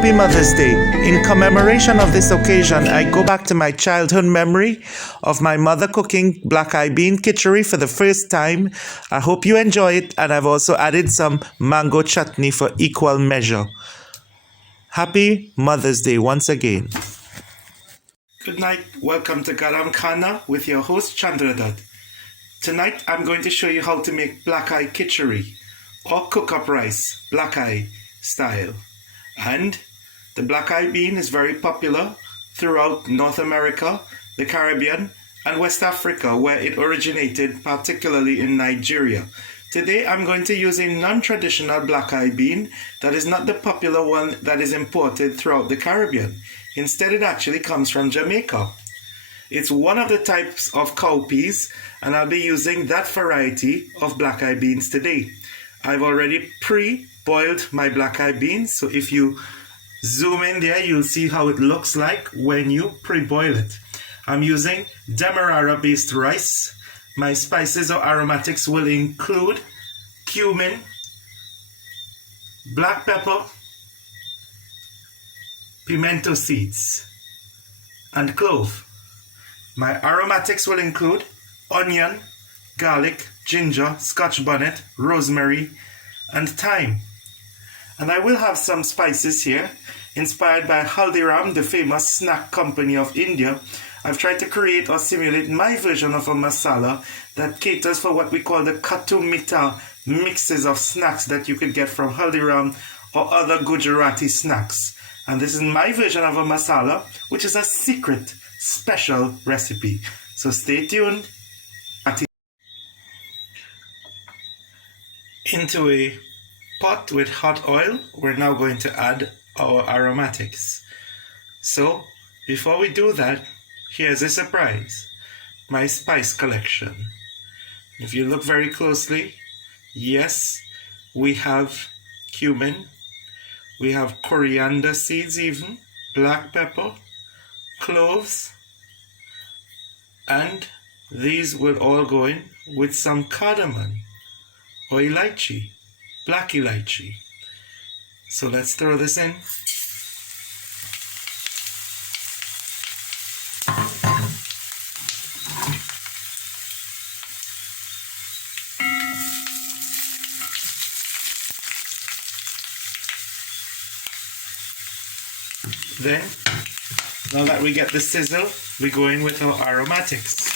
Happy Mother's Day. In commemoration of this occasion, I go back to my childhood memory of my mother cooking blackeye bean kicharie for the first time. I hope you enjoy it, and I've also added some mango chutney for equal measure. Happy Mother's Day once again. Good night. Welcome to Garam Khana with your host Chandradat. Tonight I'm going to show you how to make blackeye kicharie or cook-up rice, blackeye style. And the blackeye bean is very popular throughout North America, the Caribbean, and West Africa, where it originated, particularly in Nigeria. Today I'm going to use a non-traditional blackeye bean that is not the popular one that is imported throughout the Caribbean. Instead, it actually comes from Jamaica. It's one of the types of cowpeas, and I'll be using that variety of blackeye beans today. I've already pre-boiled my blackeye beans, so if you zoom in there, you'll see how it looks like when you pre-boil it. I'm using demerara-based rice. My spices or aromatics will include cumin, black pepper, pimento seeds, and clove. My aromatics will include onion, garlic, ginger, scotch bonnet, rosemary, and thyme. And I will have some spices here inspired by Haldiram, the famous snack company of India. I've tried to create or simulate my version of a masala that caters for what we call the katu mita mixes of snacks that you could get from Haldiram or other Gujarati snacks. And this is my version of a masala, which is a secret special recipe. So stay tuned. Into a pot with hot oil, we're now going to add our aromatics. So before we do that, here's a surprise. My spice collection. If you look very closely, yes, we have cumin, we have coriander seeds even, black pepper, cloves, and these will all go in with some cardamon or elaichi, black elaichi. So let's throw this in. Then, now that we get the sizzle, we go in with our aromatics.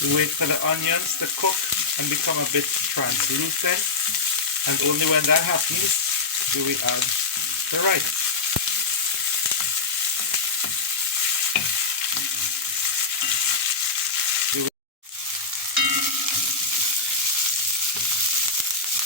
We wait for the onions to cook and become a bit translucent, and only when that happens do we add the rice.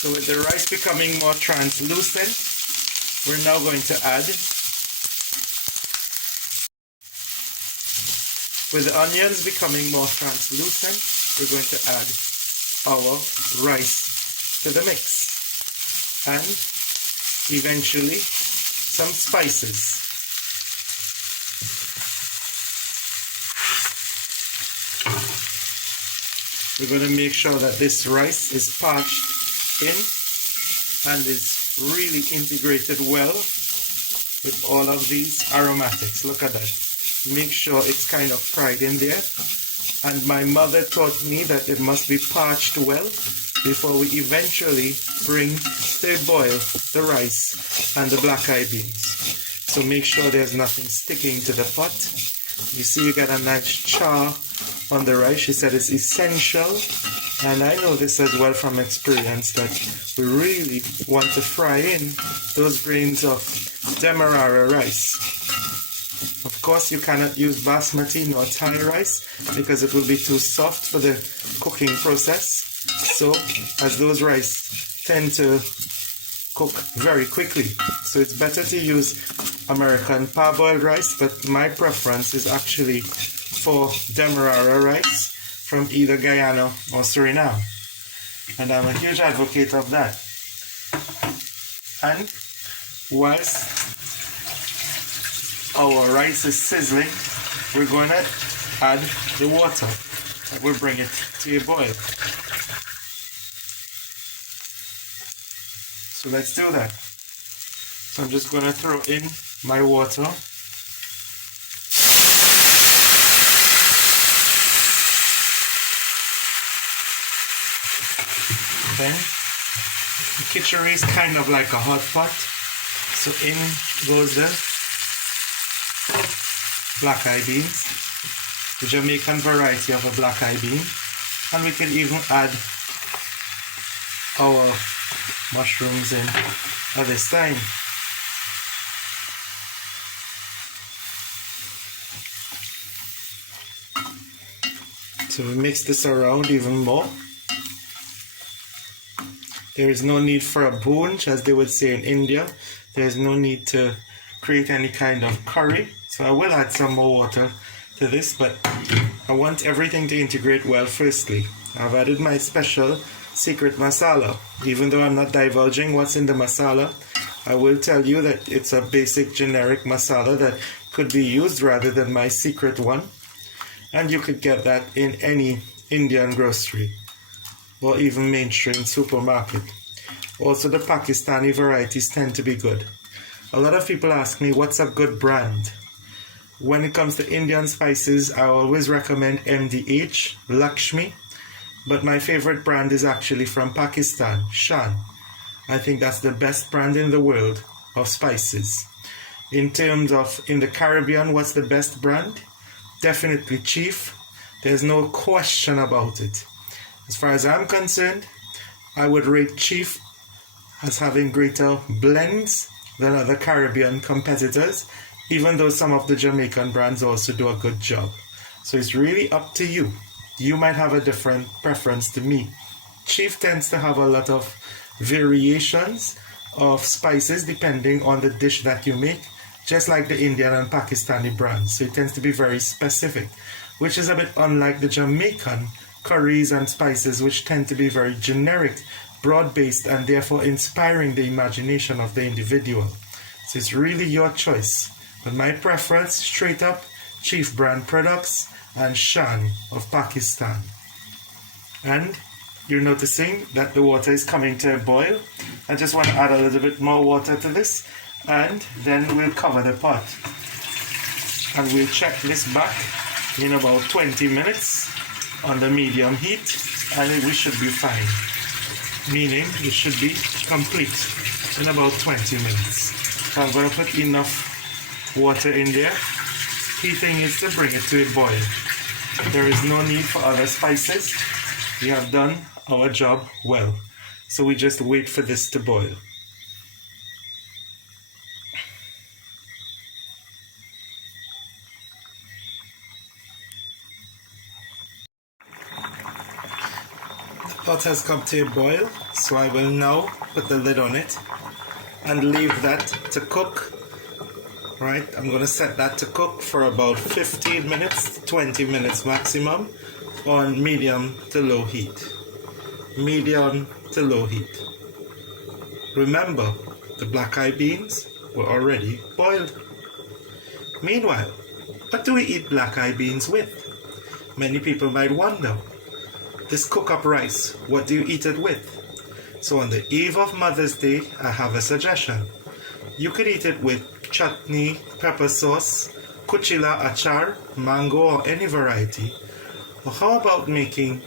So with the rice becoming more translucent, we're now going to add, with the onions becoming more translucent, we're going to add our rice to the mix, and eventually some spices. We're going to make sure that this rice is parched in and is really integrated well with all of these aromatics. Look at that. Make sure it's kind of fried in there. And my mother taught me that it must be parched well before we eventually bring to a boil the rice and the blackeye beans. So make sure there's nothing sticking to the pot. You see you got a nice char on the rice. She said it's essential, and I know this as well from experience, that we really want to fry in those grains of demerara rice. Of course, you cannot use basmati nor Thai rice because it will be too soft for the cooking process. So, as those rice tend to cook very quickly, so it's better to use American parboiled rice, but my preference is actually for demerara rice from either Guyana or Suriname, and I'm a huge advocate of that. And whilst our rice is sizzling, we're going to add the water that will bring it to a boil. So let's do that. So I'm just going to throw in my water. Then the kicharie is kind of like a hot pot. So in goes the blackeye beans, the Jamaican variety of a blackeye bean, and we can even add our mushrooms in at this time. So we mix this around even more. There is no need for a bunch, as they would say in India. There is no need to create any kind of curry. So I will add some more water to this, but I want everything to integrate well firstly. I've added my special secret masala. Even though I'm not divulging what's in the masala, I will tell you that it's a basic generic masala that could be used rather than my secret one. And you could get that in any Indian grocery or even mainstream supermarket. Also, the Pakistani varieties tend to be good. A lot of people ask me, what's a good brand? When it comes to Indian spices, I always recommend MDH, Lakshmi, but my favorite brand is actually from Pakistan, Shan. I think that's the best brand in the world of spices. In terms of in the Caribbean, what's the best brand? Definitely Chief. There's no question about it. As far as I'm concerned, I would rate Chief as having greater blends than other Caribbean competitors, even though some of the Jamaican brands also do a good job. So it's really up to you. You might have a different preference to me. Chief tends to have a lot of variations of spices depending on the dish that you make, just like the Indian and Pakistani brands. So it tends to be very specific, which is a bit unlike the Jamaican curries and spices, which tend to be very generic, broad-based, and therefore inspiring the imagination of the individual. So it's really your choice. But my preference, straight up, Chief brand products and Shan of Pakistan. And you're noticing that the water is coming to a boil. I just want to add a little bit more water to this, and then we'll cover the pot. And we'll check this back in about 20 minutes on the medium heat, and we should be fine. Meaning it should be complete in about 20 minutes. So I'm going to put enough water in there. Key thing is to bring it to a boil. There is no need for other spices. We have done our job well. So we just wait for this to boil. The pot has come to a boil, so I will now put the lid on it and leave that to cook. Right, I'm going to set that to cook for about 15 minutes, 20 minutes maximum on medium to low heat. Medium to low heat. Remember, the blackeye beans were already boiled. Meanwhile, what do we eat blackeye beans with? Many people might wonder. This cook-up rice, what do you eat it with? So on the eve of Mother's Day, I have a suggestion. You could eat it with chutney, pepper sauce, kuchila achar, mango, or any variety. Or how about making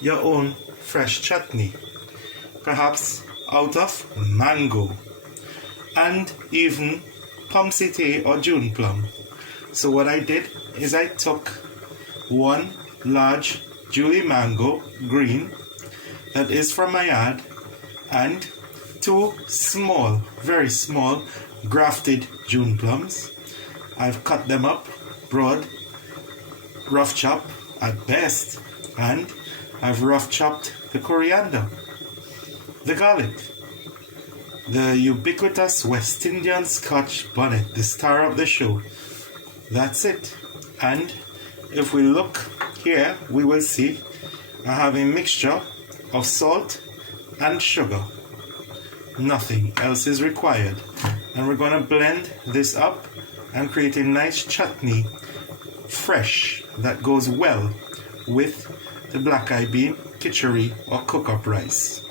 your own fresh chutney? Perhaps out of mango. And even pomsite or June plum. So what I did is I took one large Julie mango, green, that is from my yard, and two small, very small, grafted June plums. I've cut them up broad, rough chop at best, and I've rough chopped the coriander, the garlic, the ubiquitous West Indian Scotch bonnet, the star of the show. That's it. And if we look here, we will see I have a mixture of salt and sugar. Nothing else is required. And we're going to blend this up and create a nice chutney, fresh, that goes well with the black eye bean, kicharie, or cook-up rice.